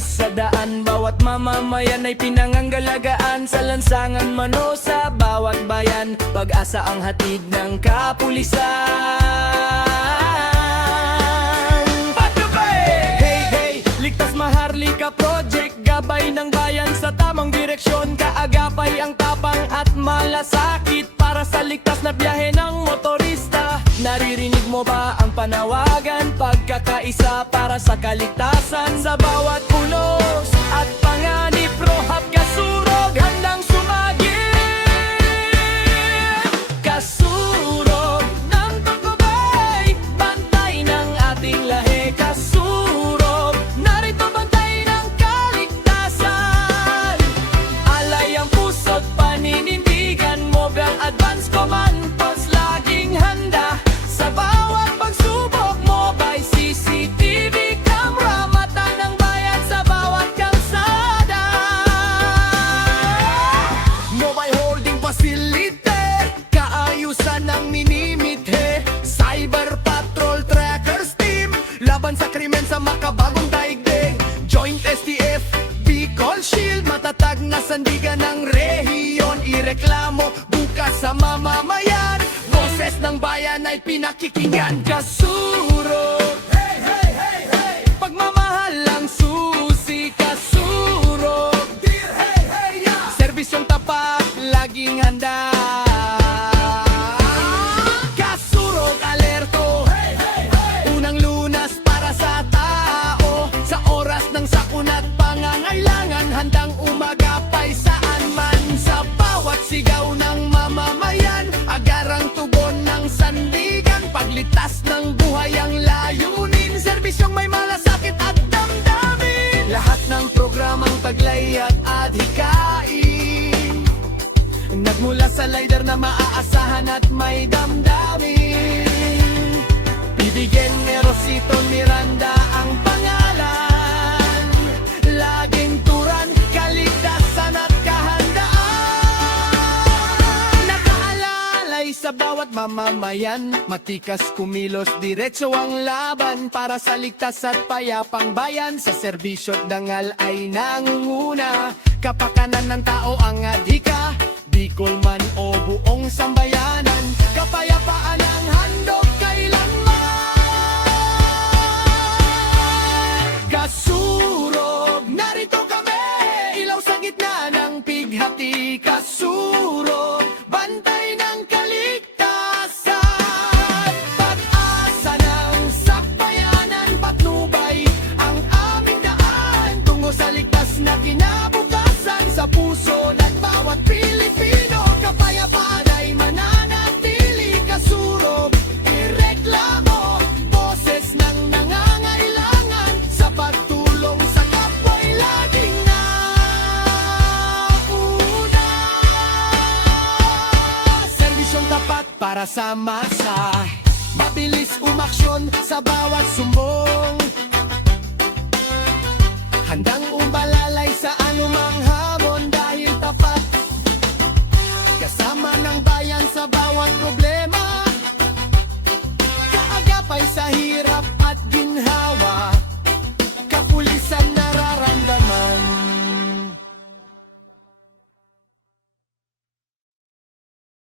pulis sa daan. Bawat mamamayan ay pinanganggalagaan, sa lansangan man o sa bawat bayan. Pag-asa ang hatid ng kapulisan. Patnubay! Hey, hey! Ligtas Maharlika Project, gabay ng bayan sa tamang direksyon. Kaagapay ang tapang at malasakit para sa ligtas na biyahe ng motorista. Naririnig mo ba ang panawagan? Pagkakaisa para sa kaligtasan sa bawat unos at panganib. Rohab Kasurog, handang sumagit. Kasurog ng Tacubay, bantay ng ating lahi. Kasurog, narito bantay ng kaligtasan. Alay ang puso't paninindigan, Mobile Advance Command Post laging handa. Sa bawat pagsubok, mobile CCTV camera, mata ng bayan sa bawat kalsada. Mobile holding facility, kaayusan ng minimite. Cyber patrol trackers team, laban sa krimen sa makabagong daigdig. Joint STF, Bicol Shield, matatag na sandigan ng rehiyon. Ireklamo bukas sa mamamayan, boses ng bayan ay pinakikinggan. Kasurog, hey, hey, hey, hey! Pagmamahal ang susi. Kasurog, dear, hey, hey, yeah! Serbisyong tapat, laging handa. Kasurog alerto, hey, hey, hey! Unang lunas para sa tao, sa oras ng sakunat pangangailangan. Handang umagapay saan man, sa bawat sigaw ng mamamayan. Agarang tugon ng sandigan, paglitas ng buhay ang layunin. Serbisyong may malasakit at damdamin, lahat ng programang taglay at adhikain. Nagmula sa lider na maaasahan at may damdamin. Bibigyan ni Rosito Miranda ang pangalan, laging turan, kaligtasan at kahandaan. Nakaalalay sa bawat mamamayan, matikas kumilos, diretso ang laban para sa ligtas at payapang bayan. Sa serbisyo't dangal ay nangunguna, kapakanan ng tao ang adhika. Bicol man o buong sambayanan, kapayapaan ang handog kailanman. Kasurog, narito kami, ilaw sa gitna ng pighati. Kasurog, bantay ng kaligtasan. Pag-asa ng sakbayanan, patnubay ang aming daan, tungo sa ligtas na kinabukasan. Sa puso ng bawat Pilipino, kapayapaan ay mananatili. Kasurog, ireklamo, boses ng nangangailangan, sa pagtulong sa kapwa'y laging nauna. Serbisyong tapat para sa masa, mabilis umaksyon sa bawat sumbong. Handang umbalalay sa anumang hamon dahil tapat, kasama ng bayan sa bawat problema. Kaagapay sa